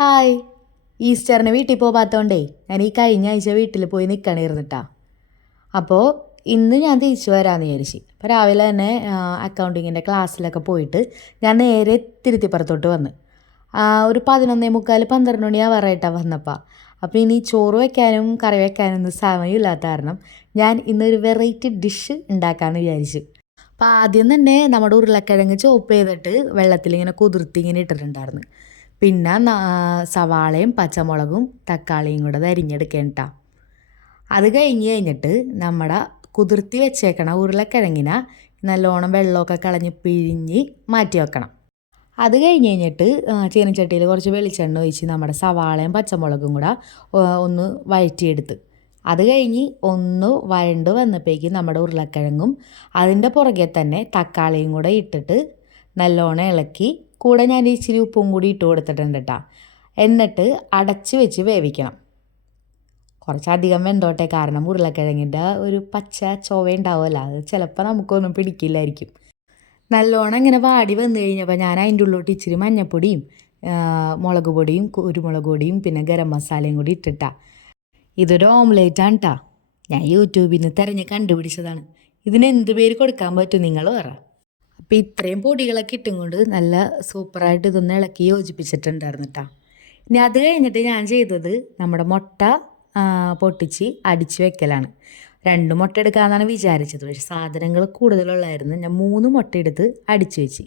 Hi. ഈസ്റ്ററിന് വീട്ടിൽ പോകാത്തതുകൊണ്ടേ ഞാൻ ഈ കഴിഞ്ഞ ആഴ്ച വീട്ടിൽ പോയി നിൽക്കണിരുന്നിട്ടാ അപ്പോൾ ഇന്ന് ഞാൻ തിരിച്ചു വരാമെന്ന് വിചാരിച്ചു. അപ്പോൾ രാവിലെ തന്നെ അക്കൗണ്ടിങ്ങിന്റെ ക്ലാസ്സിലൊക്കെ പോയിട്ട് ഞാൻ നേരെ തിരുത്തിപ്പുറത്തോട്ട് വന്ന്. ഒരു പതിനൊന്നേ മുക്കാൽ പന്ത്രണ്ട് മണിയാവാറായിട്ടാണ് വന്നപ്പോൾ അപ്പോൾ ഇനി ചോറ് വയ്ക്കാനും കറി വയ്ക്കാനും ഒന്നും സമയമില്ലാത്ത കാരണം ഞാൻ ഇന്നൊരു വെറൈറ്റി ഡിഷ് ഉണ്ടാക്കാമെന്ന് വിചാരിച്ചു. അപ്പോൾ ആദ്യം തന്നെ നമ്മുടെ ഉരുളക്കിഴങ്ങ് ചോപ്പ് ചെയ്തിട്ട് വെള്ളത്തിൽ ഇങ്ങനെ കുതിർത്തി ഇങ്ങനെ ഇട്ടിട്ടുണ്ടായിരുന്നു. പിന്നെ സവാളയും പച്ചമുളകും തക്കാളിയും കൂടെ അരിഞ്ഞെടുക്കേണ്ട അത് കഴിഞ്ഞ് കഴിഞ്ഞിട്ട് നമ്മുടെ കുതിർത്തി വെച്ചേക്കണ ഉരുളക്കിഴങ്ങിന നല്ലോണം വെള്ളമൊക്കെ കളഞ്ഞ് പിഴിഞ്ഞ് മാറ്റി വെക്കണം. അത് കഴിഞ്ഞ് കഴിഞ്ഞിട്ട് ചീനച്ചട്ടിയിൽ കുറച്ച് വെളിച്ചെണ്ണ ഒഴിച്ച് നമ്മുടെ സവാളയും പച്ചമുളകും കൂടെ ഒന്ന് വഴറ്റിയെടുത്ത്. അത് കഴിഞ്ഞ് ഒന്ന് വഴണ്ട് വന്നപ്പോഴേക്കും നമ്മുടെ ഉരുളക്കിഴങ്ങും അതിന്റെ പുറകെ തന്നെ തക്കാളിയും കൂടെ ഇട്ടിട്ട് നല്ലോണം ഇളക്കി കൂടെ ഞാൻ ഇച്ചിരി ഉപ്പും കൂടി ഇട്ട് കൊടുത്തിട്ടുണ്ട് കേട്ടോ എന്നിട്ട് അടച്ച് വെച്ച് വേവിക്കണം. കുറച്ചധികം വെന്തോട്ടെ കാരണം ഉരുളക്കിഴങ്ങിന്റെ ഒരു പച്ച ചൊവ ഉണ്ടാവുമല്ലോ അത് ചിലപ്പോൾ നമുക്കൊന്നും പിടിക്കില്ലായിരിക്കും. നല്ലോണം ഇങ്ങനെ വാടി വന്നു കഴിഞ്ഞപ്പോൾ ഞാൻ അതിന്റെ ഉള്ളിലോട്ട് ഇച്ചിരി മഞ്ഞപ്പൊടിയും മുളക് പൊടിയും കുരുമുളക് പൊടിയും പിന്നെ ഗരം മസാലയും കൂടി ഇട്ടിട്ടാ. ഇതൊരു ഓംലേറ്റ് ആണ് കേട്ടോ ഞാൻ യൂട്യൂബിൽ നിന്ന് തിരഞ്ഞ് കണ്ടുപിടിച്ചതാണ്. ഇതിന് എന്ത് പേര് കൊടുക്കാൻ പറ്റും നിങ്ങൾ പറ. അപ്പം ഇത്രയും പൊടികളൊക്കെ ഇട്ടും കൊണ്ട് നല്ല സൂപ്പറായിട്ട് ഇതൊന്ന് ഇളക്കി യോജിപ്പിച്ചിട്ടുണ്ടായിരുന്നു കേട്ടോ ഇനി അത് കഴിഞ്ഞിട്ട് ഞാൻ ചെയ്തത് നമ്മുടെ മുട്ട പൊട്ടിച്ച് അടിച്ച് വെക്കലാണ്. രണ്ട് മുട്ട എടുക്കാമെന്നാണ് വിചാരിച്ചത്. പക്ഷെ സാധനങ്ങൾ കൂടുതലുള്ളായിരുന്നു. ഞാൻ മൂന്ന് മുട്ട എടുത്ത് അടിച്ച് വെച്ച്.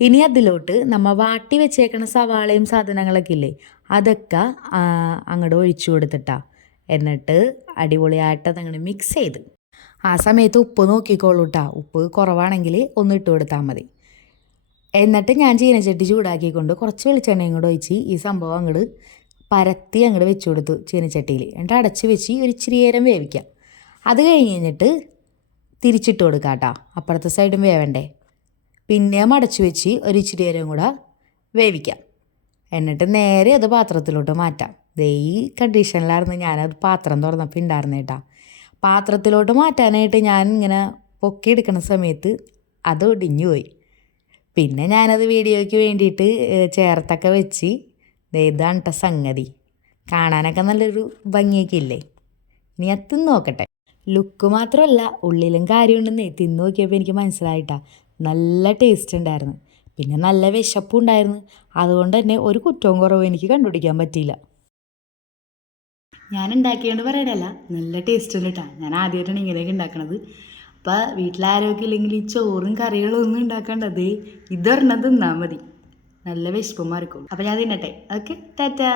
ഇനി അതിലോട്ട് നമ്മൾ വാട്ടി വെച്ചേക്കണ സവാളയും സാധനങ്ങളൊക്കെ ഇല്ലേ അതൊക്കെ അങ്ങോട്ട് ഒഴിച്ചു കൊടുത്തിട്ടാ. എന്നിട്ട് അടിപൊളിയായിട്ട് അതങ്ങനെ മിക്സ് ചെയ്ത്. ആ സമയത്ത് ഉപ്പ് നോക്കിക്കോളൂ കേട്ടോ ഉപ്പ് കുറവാണെങ്കിൽ ഒന്ന് ഇട്ട് കൊടുത്താൽ മതി. എന്നിട്ട് ഞാൻ ചീനച്ചട്ടി ചൂടാക്കിക്കൊണ്ട് കുറച്ച് വെളിച്ചെണ്ണയും കൂടെ ഒഴിച്ച് ഈ സംഭവം അങ്ങോട്ട് പരത്തി അങ്ങോട്ട് വെച്ച് കൊടുത്തു ചീനച്ചട്ടിയിൽ എന്നിട്ട് അടച്ച് വെച്ച് ഒരു ഇച്ചിരി നേരം വേവിക്കാം. അത് കഴിഞ്ഞ് കഴിഞ്ഞിട്ട് തിരിച്ചിട്ട് കൊടുക്കാം കേട്ടോ അപ്പുറത്തെ സൈഡും വേവണ്ടേ. പിന്നെ അടച്ച് വെച്ച് ഒരു ഇച്ചിരി നേരം കൂടെ വേവിക്കാം. എന്നിട്ട് നേരെ അത് പാത്രത്തിലോട്ട് മാറ്റാം. ദേ ഈ കണ്ടീഷനിലായിരുന്നു ഞാനത് പാത്രം തുറന്നപ്പോൾ ഉണ്ടായിരുന്നേ കേട്ടാ പാത്രത്തിലോട്ട് മാറ്റാനായിട്ട് ഞാൻ ഇങ്ങനെ പൊക്കി പൊക്കിയെടുക്കുന്ന സമയത്ത് അത് ഒടിഞ്ഞു പോയി. പിന്നെ ഞാനത് വീഡിയോയ്ക്ക് വേണ്ടിയിട്ട് ചേർത്തൊക്കെ വെച്ച് ഇതാണ് ട്ടോ സംഗതി. കാണാനൊക്കെ നല്ലൊരു ഭംഗിയൊക്കെ ഇല്ലേ? ഇനി അത് തിന്ന് നോക്കട്ടെ. ലുക്ക് മാത്രമല്ല ഉള്ളിലും കാര്യമുണ്ടെന്നേ തിന്ന് നോക്കിയപ്പോൾ എനിക്ക് മനസ്സിലായിട്ടാ. നല്ല ടേസ്റ്റ് ഉണ്ടായിരുന്നു. പിന്നെ നല്ല വിശപ്പും ഉണ്ടായിരുന്നു. അതുകൊണ്ട് തന്നെ ഒരു കുറ്റവും കുറവും എനിക്ക് കണ്ടുപിടിക്കാൻ പറ്റിയില്ല. ഞാൻ ഉണ്ടാക്കിയോണ്ട് പറയണല്ല നല്ല ടേസ്റ്റ് ഉണ്ട് ഞാൻ ആദ്യമായിട്ടാണ് ഇങ്ങനെയൊക്കെ ഉണ്ടാക്കണത്. അപ്പം വീട്ടിലാരോഗ്യം ഇല്ലെങ്കിൽ ഈ ചോറും കറികളും ഒന്നും ഉണ്ടാക്കേണ്ടത് ഇതൊരെണ്ണം തിന്നാൽ മതി. നല്ല വിശപ്പുമാർക്കും അപ്പം ഞാൻ തിന്നട്ടെ. Okay tata.